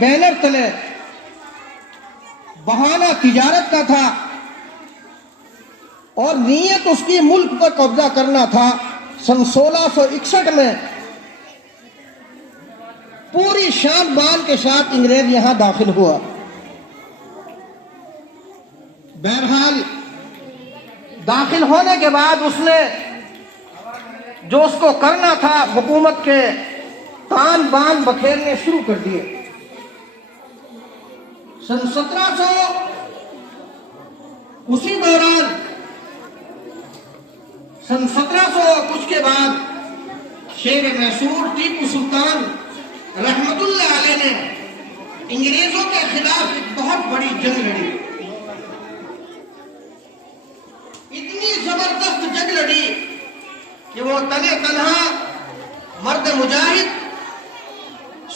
Banner تلے بہانہ تجارت کا تھا اور نیت اس کی ملک پر قبضہ کرنا تھا. سن 1661 میں پوری شان بان کے ساتھ انگریز یہاں داخل ہوا. بہرحال داخل ہونے کے بعد اس نے جو اس کو کرنا تھا حکومت کے تان بان بکھیرنے شروع کر دیے. سن 1700 اسی دوران سن 1700 کچھ کے بعد شیر میسور ٹیپو سلطان رحمت اللہ علیہ نے انگریزوں کے خلاف ایک بہت بڑی جنگ لڑی. اتنی زبردست جنگ لڑی کہ وہ تنہا مرد مجاہد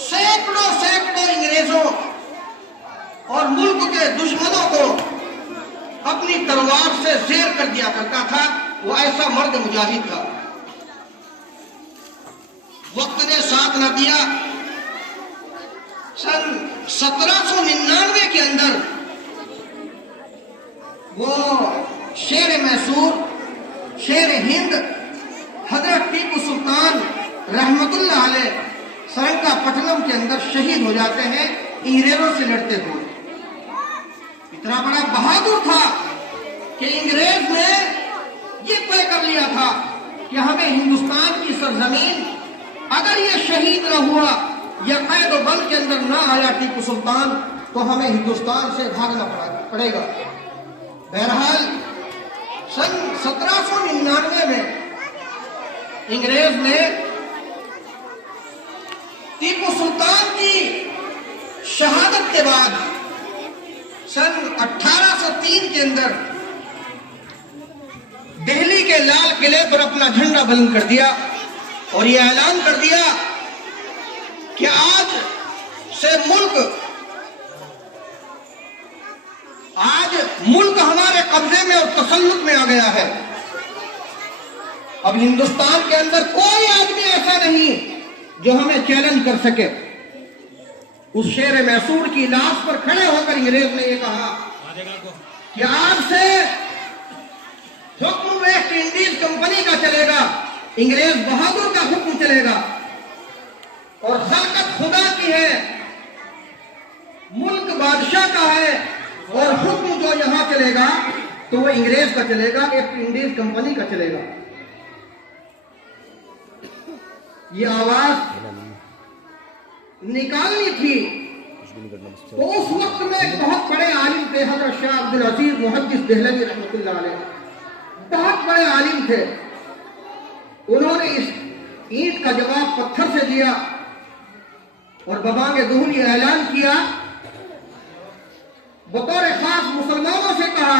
سینکڑوں انگریزوں اور ملک کے دشمنوں کو اپنی تلوار سے زیر کر دیا کرتا تھا. وہ ایسا مرد مجاہد تھا. وقت نے ساتھ نہ دیا. سن 1799 کے اندر وہ شیر میسور شیر ہند حضرت ٹیپو سلطان رحمت اللہ علیہ سرنگا پٹنم کے اندر شہید ہو جاتے ہیں انگریزوں سے لڑتے ہوئے. اتنا بڑا بہادر تھا کہ انگریز نے یہ طے کر لیا تھا کہ ہمیں ہندوستان کی سرزمین اگر یہ شہید نہ ہوا یا قید و بند کے اندر نہ آیا ٹیپو سلطان تو ہمیں ہندوستان سے بھاگنا پڑے گا. بہرحال سن 1799 میں انگریز نے ٹیپو سلطان کی شہادت کے بعد سن 1803 کے اندر دہلی کے لال قلعے پر اپنا جھنڈا بلند کر دیا اور یہ اعلان کر دیا کہ آج سے ملک ہمارے قبضے میں اور تسلط میں آ گیا ہے. اب ہندوستان کے اندر کوئی آدمی ایسا نہیں جو ہمیں چیلنج کر سکے. اس شیر میسور کی لاش پر کھڑے ہو کر انگریز نے یہ کہا کہ آج سے حکم ویسٹ انڈیز کمپنی کا چلے گا. انگریز بہادر کا حکم چلے گا اور خلقت خدا کی ہے, ملک بادشاہ کا ہے اور حکم جو یہاں چلے گا تو وہ انگریز کا چلے گا, ایسٹ انڈیز کمپنی کا چلے گا. یہ آواز نکالنی تھی تو اس وقت میں ایک بہت بڑے عالم تھے حضرت شاہ عبدالعزیز محدث دہلوی رحمۃ اللہ علیہ. بہت بڑے عالم تھے. انہوں نے اس اینٹ کا جواب پتھر سے دیا اور ببانگ دہن یہ اعلان کیا, بطور خاص مسلمانوں سے کہا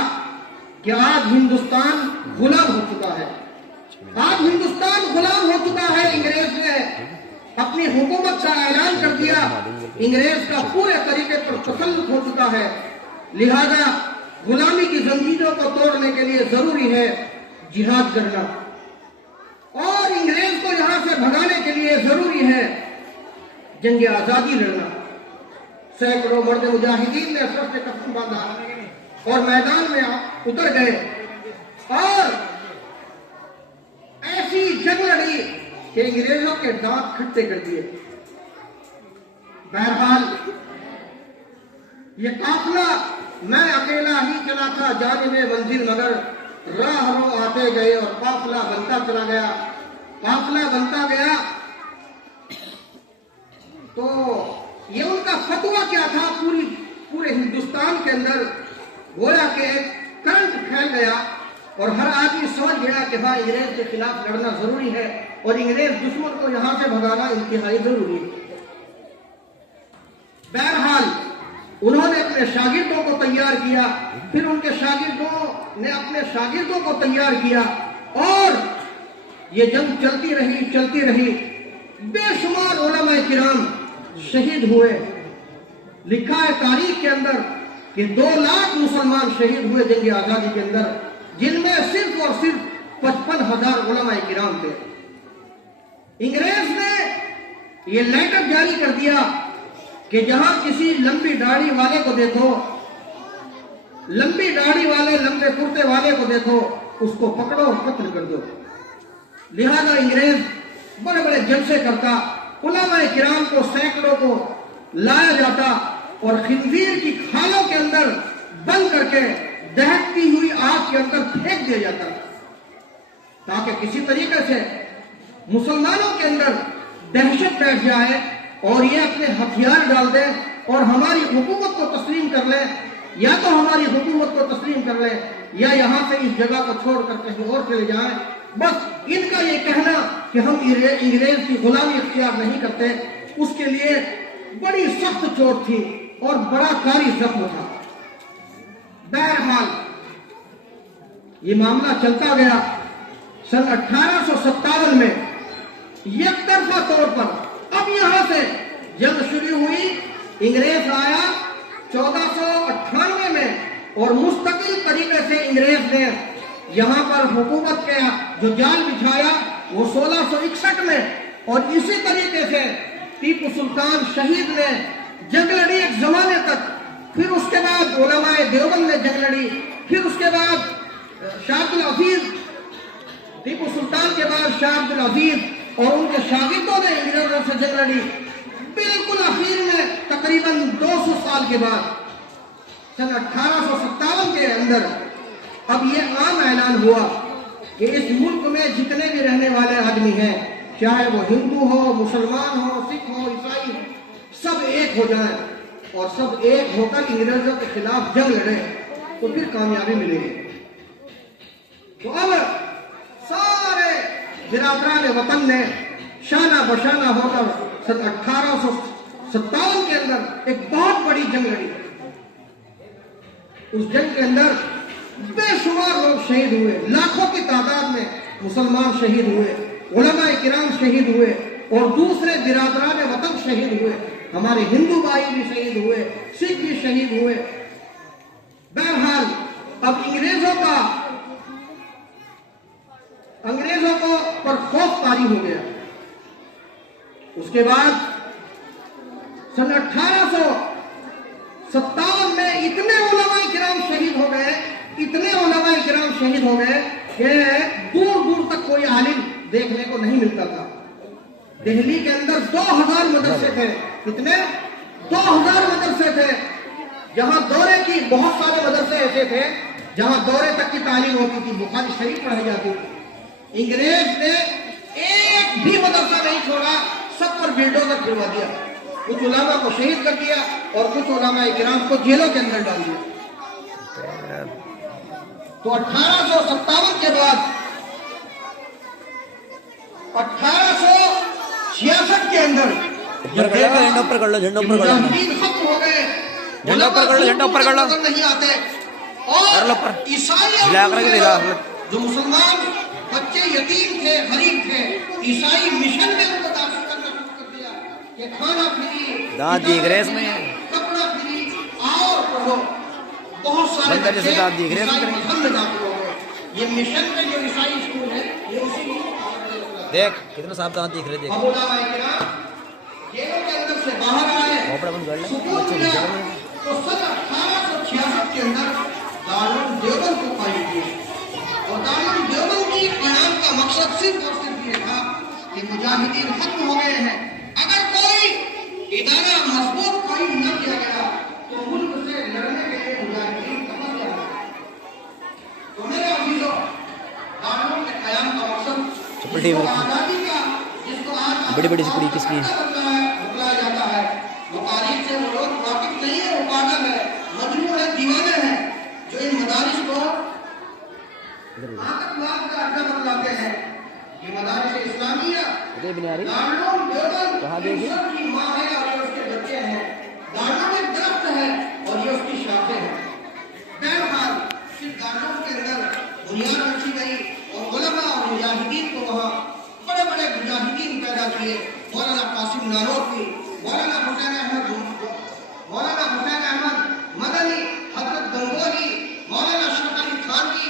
کہ آج ہندوستان غلام ہو چکا ہے. آج ہندوستان غلام ہو چکا ہے. انگریز نے اپنی حکومت کا اعلان کر دیا. انگریز کا پورے طریقے پر تسلط ہو چکا ہے. لہذا غلامی کی زنجیروں کو توڑنے کے لیے ضروری ہے جہاد کرنا اور انگریز کو یہاں سے بھگانے کے لیے ضروری ہے جنگ آزادی لڑنا. سینکڑوں مرد مجاہدین نے سر سے کفن باندھا اور میدان میں اتر گئے اور ایسی جنگ لڑی کہ انگریزوں کے دانت کھٹے کر دیے. بہرحال یہ قافلہ میں اکیلا ہی چلا تھا جانب منزل, مگر راہ رو آتے گئے اور قافلہ بنتا چلا گیا. قافلہ بنتا گیا تو یہ ان کا فتویٰ کیا تھا پورے ہندوستان کے اندر گویا کہ ایک کرنٹ پھیل گیا اور ہر آدمی سمجھ گیا کہ ہاں انگریز کے خلاف لڑنا ضروری ہے اور انگریز دشمن کو یہاں سے بھگانا انتہائی ضروری ہے. بہرحال انہوں نے اپنے شاگردوں کو تیار کیا, پھر ان کے شاگردوں نے اپنے شاگردوں کو تیار کیا اور یہ جنگ چلتی رہی. بے شمار علماء کرام شہید ہوئے. لکھا ہے تاریخ کے اندر کہ 2 لاکھ مسلمان شہید ہوئے جنگ آزادی کے اندر, جن میں صرف اور صرف 55,000 علماء کرام تھے. انگریز نے یہ لیٹر جاری کر دیا کہ جہاں کسی لمبی داڑھی والے کو دیکھو، لمبی داڑھی والے لمبے کرتے والے کو دیکھو، اس کو پکڑو اور قتل کر دو۔ لہذا انگریز بڑے بڑے جلسے کرتا، علماء کرام کو سینکڑوں کو لایا جاتا اور خنزیر کی کھالوں کے اندر بند کر کے دہکتی ہوئی آگ کے اندر پھینک دیا جاتا تاکہ کسی طریقے سے مسلمانوں کے اندر دہشت بیٹھ جائے اور یہ اپنے ہتھیار ڈال دے اور ہماری حکومت کو تسلیم کر لے، یا تو ہماری حکومت کو تسلیم کر لے یا یہاں سے اس جگہ کو چھوڑ کر کہیں اور چلے جائیں۔ بس ان کا یہ کہنا کہ ہم انگریز کی غلامی اختیار نہیں کرتے، اس کے لیے بڑی سخت چوٹ تھی اور بڑا کاری زخم تھا۔ بہرحال یہ معاملہ چلتا گیا۔ سن 1857 میں یک طرفہ طور پر اب یہاں سے جنگ شروع ہوئی، انگریز آیا 1498 میں اور مستقل طریقے سے انگریز نے یہاں پر حکومت کے جو جال بچھایا وہ 1661 میں، اور اسی طریقے سے ٹیپو سلطان شہید نے جنگ لڑی ایک زمانے تک، پھر اس کے بعد علماء دیوبند نے جنگ لڑی، پھر اس کے بعد شاہ عبد العزیز، ٹیپو سلطان کے بعد شاہ عبد العزیز اور ان کے شاگردوں نے انگریزوں سے جنگ لڑی۔ بالکل آخر میں تقریباً 200 سال کے بعد سن 1857 کے اندر اب یہ عام اعلان ہوا کہ اس ملک میں جتنے بھی رہنے والے آدمی ہیں، چاہے وہ ہندو ہو، مسلمان ہو، سکھ ہو، عیسائی، سب ایک ہو جائیں اور سب ایک ہو کر انگریزوں کے خلاف جنگ لڑیں تو پھر کامیابی ملے گی۔ تو اب سارے برادران وطن نے شانہ بشانہ ہو کر سن 1857 کے اندر ایک بہت بڑی جنگ لڑی۔ اس جنگ کے اندر بے شمار لوگ شہید ہوئے، لاکھوں کی تعداد میں مسلمان شہید ہوئے، علماء کرام شہید ہوئے اور دوسرے برادران وطن شہید ہوئے، ہمارے ہندو بھائی بھی شہید ہوئے، سکھ بھی شہید ہوئے۔ بہرحال اب انگریزوں کو پر خوف طاری ہو گیا۔ اس کے بعد سن 1857 میں اتنے علماء کرام شہید ہو گئے، اتنے علماء کرام شہید ہو گئے کہ دور دور تک کوئی عالم دیکھنے کو نہیں ملتا تھا۔ دہلی کے اندر 2000 مدرسے تھے، کتنے؟ 2000 مدرسے تھے، جہاں دورے کی بہت سارے مدرسے ایسے تھے جہاں دورے تک کی تعلیم ہوتی تھی، بخاری شریف پڑھائی جاتی تھی۔ انگریز نے ایک بھی مدرسہ نہیں چھوڑا، سب پر بلڈوزر پھروا دیا، کچھ علماء کو شہید کر دیا اور کچھ علماء کرام کو جیلوں کے اندر ڈال دیا۔ تو 1857 کے بعد 1866 کے اندر جھنڈا اوپر کر لو، جھنڈا اوپر کر لو، ختم ہو گئے، جھنڈا اوپر کر لو، جھنڈا اوپر کر لو، نہیں آتے، اور عیسائی جو مسلمان بچے یتیم تھے، غریب تھے، عیسائی مشن میں ان کو داخل کرنا شروع کر دیا کہ کھانا فری، دانت دی انگریز میں، کپڑا فری، آؤ پڑھو۔ بہت سارے بچے عیسائی مذہب میں داخل ہو گئے۔ یہ مشن میں جو عیسائی اسکول ہے یہ اسی دیکھ کتنے صاحب دانت دکھ رہے، دیکھ علماء کرام جیلوں کے اندر سے باہر آئے، سکون ملا، تو سن 1866 کے اندر دارالعلوم دیوبند کو قائم کیا، اور دارالعلوم دیوبند کی قیام کا مقصد صرف اور صرف یہ تھا کہ مجاہدین ختم ہو گئے ہیں، اگر کوئی ادارہ مضبوط قائم نہ کیا گیا تو ملک سے لڑنے کے لیے مجاہدین کمر جائیں گے۔ تو میرے عزیزوں، دارالعلوم کے قیام کا مقصد آزادی کا، جس کو آج بڑی بڑی سکڑی کس کی بتلایا جاتا ہے، وہ تاریخ سے وہ لوگ واقف نہیں ہے، وہ پاگل ہے، مجنون ہے، دیوانے ہیں، جو ان مدارس کو آتنکواد کا اڈا بتلاتے ہیں۔ یہ مدارس اسلامیہ دارالعلوم دیوبند سب کی ماں ہے اور یہ اس کے بچے ہیں، دارالعلوم ایک درخت ہے اور یہ اس کی شاخیں ہیں۔ بہرحال پھر دارالعلوم کے اندر بنیاد رکھی گئی اور علماء اور مجاہدین کو وہاں بڑے بڑے مجاہدین پیدا کیے، مولانا قاسم نانوتوی، مولانا حسین احمد مدنی، حضرت گنگوہی، مولانا اشرف علی تھانوی،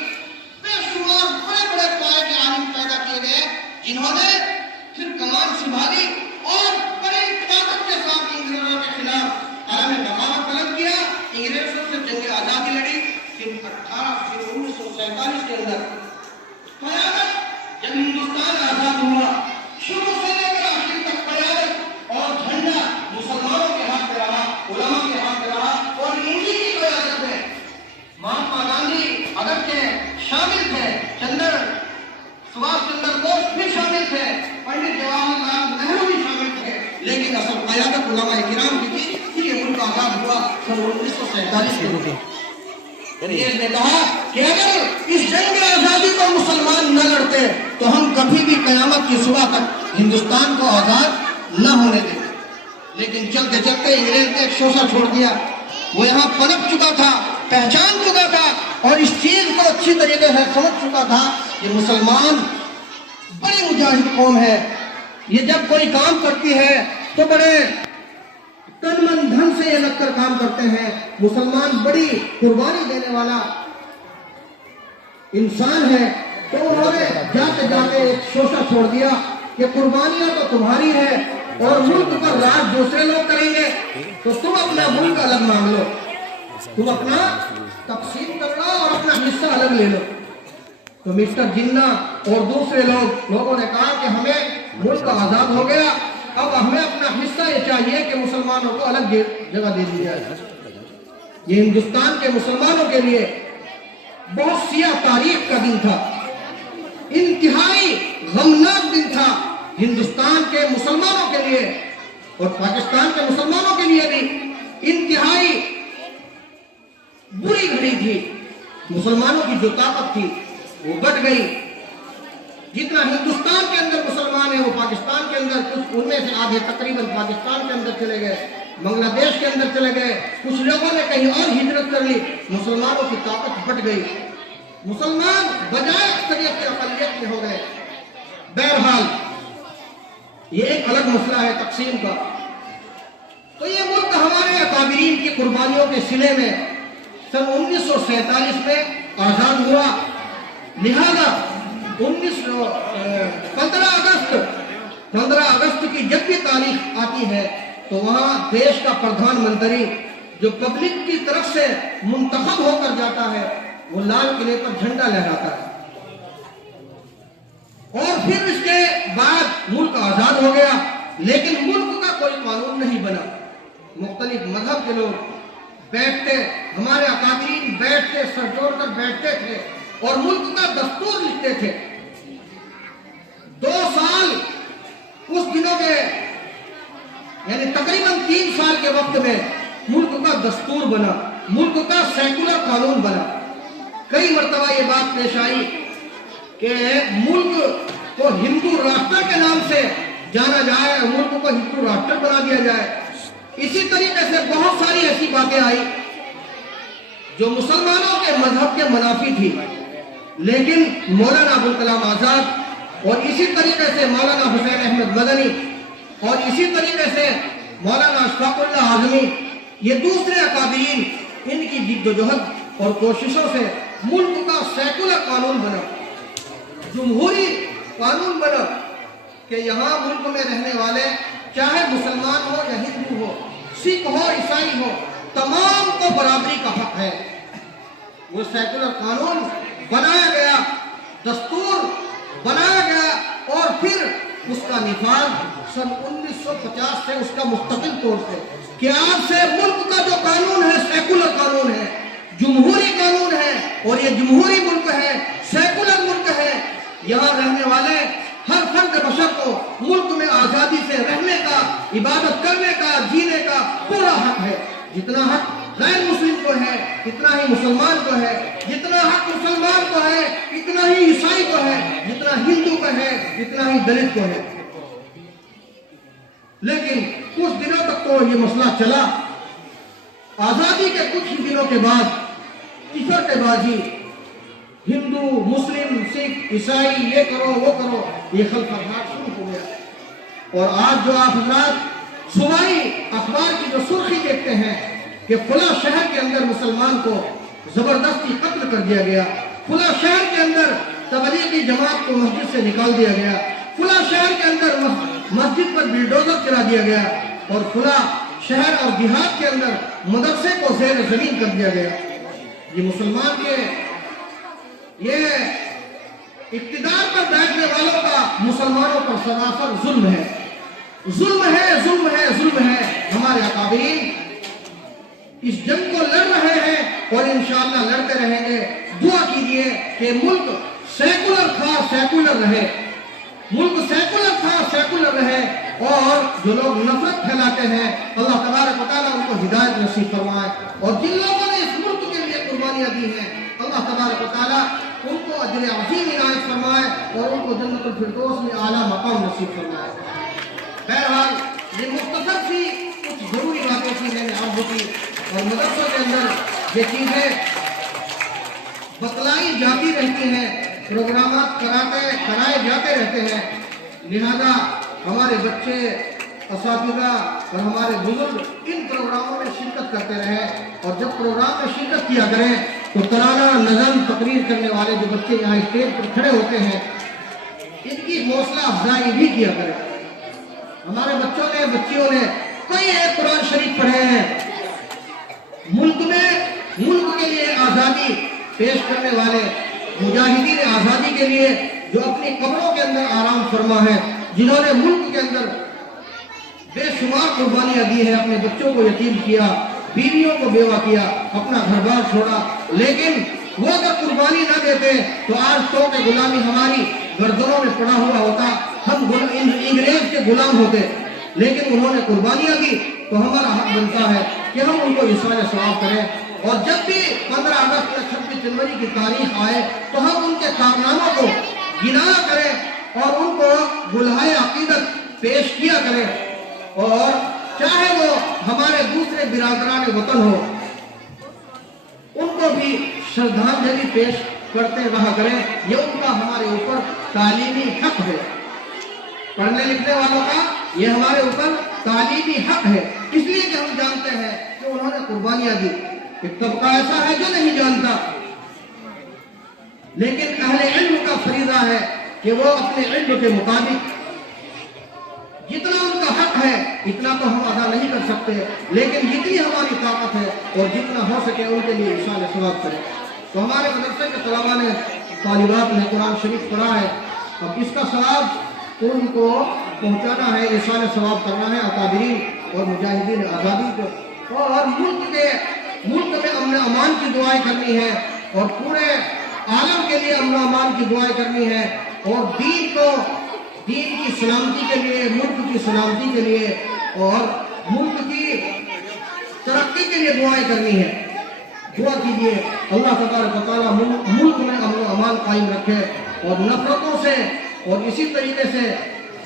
بے شمار بڑے بڑے پائے کے عالم پیدا کیے گئے، جنہوں نے پھر کمان سنبھالی اور بڑی طاقت کے ساتھ 1947 کے اندر قیادت جب ہندوستان آزاد ہوا شروع سے لے کر آخر تک قیادت اور جھنڈا مسلمانوں کے ہاتھ میں رہا، علماء کے ہاتھ میں رہا، اور انہی کی قیادت میں مہاتما گاندھی اگرچہ شامل تھے، سبھاش چندر بوس بھی شامل تھے، پنڈت جواہر لال نہرو بھی شامل تھے، لیکن اصل قیادت علماء کرام کی تھی کہ یہ ملک آزاد ہوا سن 1947 کے اندر۔ انگریز نے کہا کہ اگر اس جنگ آزادی کو مسلمان نہ لڑتے تو ہم کبھی بھی قیامت کی صبح تک ہندوستان کو آزاد نہ ہونے دیتے، لیکن چلتے چلتے انگریز نے ایک شوشہ چھوڑ دیا، وہ یہاں پنپ چکا تھا، پہچان چکا تھا، اور اس چیز کو اچھی طریقے سے سمجھ چکا تھا کہ مسلمان بڑی مجاہد قوم ہے، یہ جب کوئی کام کرتی ہے تو بڑے تن من دھن سے یہ لگ کر کام کرتے ہیں، مسلمان بڑی قربانی دینے والا انسان ہے، تو انہوں نے جاتے جاتے ایک شوشہ چھوڑ دیا کہ قربانیاں تو تمہاری ہے اور ملک پر راج دوسرے لوگ کریں گے، تو تم اپنا ملک الگ مانگ لو، تم اپنا تقسیم کر لو اور اپنا حصہ الگ لے لو۔ تو مسٹر جناح اور دوسرے لوگوں نے کہا کہ ہمیں ملک آزاد ہو گیا، اب ہمیں اپنا حصہ یہ چاہیے کہ مسلمانوں کو الگ جگہ دے دی جائے۔ یہ ہندوستان کے مسلمانوں کے لیے بہت سیاہ تاریخ کا دن تھا، انتہائی غمناک دن تھا ہندوستان کے مسلمانوں کے لیے، اور پاکستان کے مسلمانوں کے لیے بھی انتہائی بری گھڑی تھی۔ مسلمانوں کی جو طاقت تھی وہ بٹ گئی، جتنا ہندوستان کے اندر مسلمان ہیں وہ پاکستان کے اندر، کچھ ان میں سے آدھے تقریباً پاکستان کے اندر چلے گئے، بنگلہ دیش کے اندر چلے گئے، کچھ لوگوں نے کہیں اور ہجرت کر لی، مسلمانوں کی طاقت بٹ گئی، مسلمان بجائے اکثریت کے اقلیت میں ہو گئے۔ بہرحال یہ ایک الگ مسئلہ ہے تقسیم کا۔ تو یہ ملک ہمارے اکابرین کی قربانیوں کے صلے میں سن 1947 میں آزاد ہوا، لہذا 15 اگست کی جب بھی تاریخ آتی ہے تو وہاں دیش کا پردھان منتری جو پبلک کی طرف سے منتخب ہو کر جاتا ہے وہ لال قلعے پر جھنڈا لہراتا ہے، اور پھر اس کے بعد ملک آزاد ہو گیا، لیکن ملک کا کوئی قانون نہیں بنا۔ مختلف مذہب کے لوگ بیٹھتے، ہمارے اکابرین بیٹھتے، سر جوڑ کر بیٹھتے تھے اور ملک کا دستور لکھتے تھے۔ 2 سال اس دنوں کے یعنی تقریباً 3 سال کے وقت میں ملک کا دستور بنا، ملک کا سیکولر قانون بنا۔ کئی مرتبہ یہ بات پیش آئی کہ ملک کو ہندو راشٹر کے نام سے جانا جائے، ملک کو ہندو راشٹر بنا دیا جائے۔ اسی طریقے سے بہت ساری ایسی باتیں آئی جو مسلمانوں کے مذہب کے منافی تھی، لیکن مولانا ابوالکلام آزاد اور اسی طریقے سے مولانا حسین احمد مدنی اور اسی طریقے سے مولانا اشفاق اللہ اعظمی، یہ دوسرے اکابرین، ان کی جد و جہد اور کوششوں سے ملک کا سیکولر قانون بنا، جمہوری قانون بنا کہ یہاں ملک میں رہنے والے چاہے مسلمان ہو یا ہندو ہو، سکھ ہو عیسائی ہو، تمام کو برابری کا حق ہے۔ وہ سیکولر قانون بنایا گیا، دستور بنایا گیا، اور پھر اس کا نفاذ سن 1950 سے اس کا مستقل طور سے کہ آج سے ملک کا جو قانون ہے سیکولر قانون ہے، جمہوری قانون ہے، اور یہ جمہوری ملک ہے، سیکولر ملک ہے۔ یہاں رہنے والے ہر فرد بشر کو ملک میں آزادی سے رہنے کا، عبادت کرنے کا، جینے کا پورا حق ہے۔ جتنا حق غیر مسلم کو ہے اتنا ہی مسلمان کو ہے، جتنا حق مسلمان کو ہے اتنا ہی عیسائی کو ہے، جتنا ہندو کو ہے اتنا ہی دلت کو ہے۔ لیکن کچھ دنوں تک تو یہ مسئلہ چلا، آزادی کے کچھ ہی دنوں کے بعد افرقے بازی، ہندو مسلم سکھ عیسائی یہ کرو وہ کرو، یہ خلافات شروع ہو گیا۔ اور آج جو آپ حضرات صبحی اخبار کی جو سرخی دیکھتے ہیں کہ فلاں شہر کے اندر مسلمان کو زبردستی قتل کر دیا گیا، فلاں شہر کے اندر تبلیغی جماعت کو مسجد سے نکال دیا گیا، فلاں شہر کے اندر مسجد پر بلڈوزر چلا دیا گیا، اور فلاں شہر اور دیہات کے اندر مدرسے کو زیر زمین کر دیا گیا۔ یہ مسلمان کے یہ اقتدار پر بیٹھنے والوں کا مسلمانوں پر سراسر ظلم ہے، ظلم ہے، ظلم ہے، ظلم ہے۔ ہمارے اکابرین اس جنگ کو لڑ رہے ہیں اور انشاءاللہ لڑتے رہیں گے۔ دعا کیجئے کہ ملک سیکولر تھا سیکولر رہے، ملک سیکولر تھا سیکولر رہے، اور جو لوگ نفرت پھیلاتے ہیں اللہ تبارک و تعالیٰ ان کو ہدایت نصیب فرمائے، اور جن لوگوں نے اس ملک کے لیے قربانیاں دی ہیں اللہ تبارک و تعالیٰ ان کو اجر عظیم عنایت فرمائے اور ان کو جنت الفردوس میں اعلیٰ مقام نصیب فرمائے۔ بہرحال یہ مختصر سی کچھ ضروری باتیں تھی میں نے عرض کی، اور مدرسوں کے اندر یہ چیزیں بتلائی جاتی رہتی ہیں، پروگرامات کرائے جاتے رہتے ہیں، لہذا ہمارے بچے، اساتذہ اور ہمارے بزرگ ان پروگراموں میں شرکت کرتے رہیں، اور جب پروگرام میں شرکت کیا کریں تو ترانہ نظم تقریر کرنے والے جو بچے یہاں اسٹیج پر کھڑے ہوتے ہیں ان کی حوصلہ افزائی بھی کیا کریں۔ ہمارے بچوں نے بچیوں نے کئی ایک قرآن شریف پڑھے ہیں، ملک کے لیے آزادی پیش کرنے والے مجاہدین آزادی کے لیے جو اپنی قبروں کے اندر آرام فرما ہے، جنہوں نے ملک کے اندر بے شمار قربانیاں دی ہیں، اپنے بچوں کو یتیم کیا، بیویوں کو بیوہ کیا، اپنا گھر بار چھوڑا، لیکن وہ اگر قربانی نہ دیتے تو آج تو کہ غلامی ہماری گردنوں میں پڑا ہوا ہوتا، ہم انگریز کے غلام ہوتے، لیکن انہوں نے قربانیاں دی تو ہمارا حق بنتا ہے کہ ہم ان کو ایصال ثواب کریں، اور جب بھی 15 اگست یا 26 جنوری کی تاریخ آئے تو ہم ان کے کارناموں کو گنا کریں اور ان کو گلہائے عقیدت پیش کیا کریں، اور چاہے وہ ہمارے دوسرے برادران وطن ہو ان کو بھی شردھانجلی پیش کرتے رہا کریں۔ یہ ان کا ہمارے اوپر تعلیمی حق ہے، پڑھنے لکھنے والوں کا یہ ہمارے اوپر تعلیمی حق ہے، اس لیے کہ ہم جانتے ہیں کہ انہوں نے قربانیاں دی۔ ایک طبقہ ایسا ہے جو نہیں جانتا، لیکن اہل علم کا فریضہ ہے کہ وہ اپنے علم کے مطابق جتنا ان کا حق ہے اتنا تو ہم ادا نہیں کر سکتے، لیکن جتنی ہماری طاقت ہے اور جتنا ہو سکے ان کے لیے ایصال ثواب کریں۔ تو ہمارے مدرسے کے طلباء نے، طالبات نے قرآن شریف پڑھا ہے، اب اس کا ثواب ان کو پہنچانا ہے، ایصال ثواب کرنا ہے اکابرین اور مجاہدین آزادی کو، اور ملک میں امن و امان کی دعائیں کرنی ہے، اور پورے عالم کے لیے امن و امان کی دعائیں کرنی ہے، اور دین کی سلامتی کے لیے، ملک کی سلامتی کے لیے اور ملک کی ترقی کے لیے دعائیں کرنی ہے۔ دعا کیجئے اللہ تبارک و تعالیٰ ملک میں امن و امان قائم رکھے، اور نفرتوں سے اور اسی طریقے سے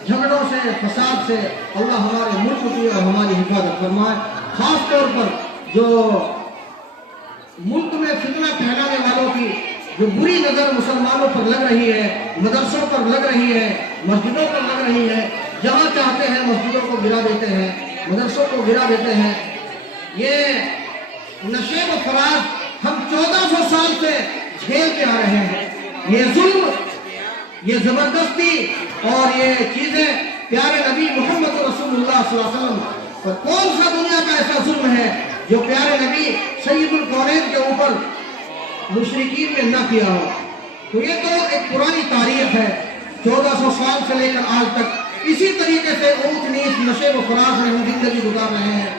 جھگڑوں سے، فساد سے اللہ ہمارے ملک کی اور ہماری حفاظت فرمائے۔ خاص طور پر جو ملک میں فتنہ پھیلانے والوں کی جو بری نظر مسلمانوں پر لگ رہی ہے، مدرسوں پر لگ رہی ہے، مسجدوں پر لگ رہی ہے، جہاں چاہتے ہیں مسجدوں کو گرا دیتے ہیں، مدرسوں کو گرا دیتے ہیں، یہ نشے و فراز ہم 1400 سال سے جھیلتے آ رہے ہیں۔ یہ ظلم، یہ زبردستی اور یہ چیزیں پیارے نبی محمد رسول اللہ صلی اللہ علیہ وسلم پر کون سا دنیا کا ایسا ظلم ہے جو پیارے نبی سید الکونین کے اوپر مشرکین نے نہ کیا ہو؟ تو یہ تو ایک پرانی تاریخ ہے، 1400 سال سے لے کر آج تک اسی طریقے سے اونچ نیچ نشے و فراز میں ہم زندگی گزار رہے ہیں۔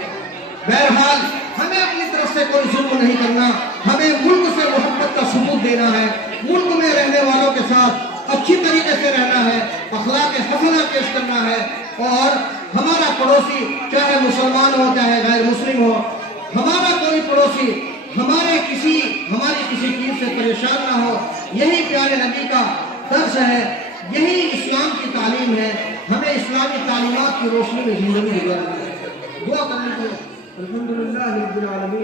بہرحال ہمیں اپنی طرف سے کوئی ظلم نہیں کرنا، ہمیں ملک سے محبت کا ثبوت دینا ہے، ملک میں رہنے والوں کے ساتھ اچھی طریقے سے رہنا ہے، اخلاق حسنہ پیش کرنا ہے، اور ہمارا پڑوسی چاہے مسلمان ہو چاہے غیر مسلم ہو، ہمارا کوئی پڑوسی ہماری کسی چیز سے پریشان نہ ہو، یہی پیارے نبی کا درس ہے، یہی اسلام کی تعلیم ہے، ہمیں اسلامی تعلیمات کی روشنی میں زندگی گزارنی ہے۔ دعا کرنے کو الحمدللہ رب العالمین۔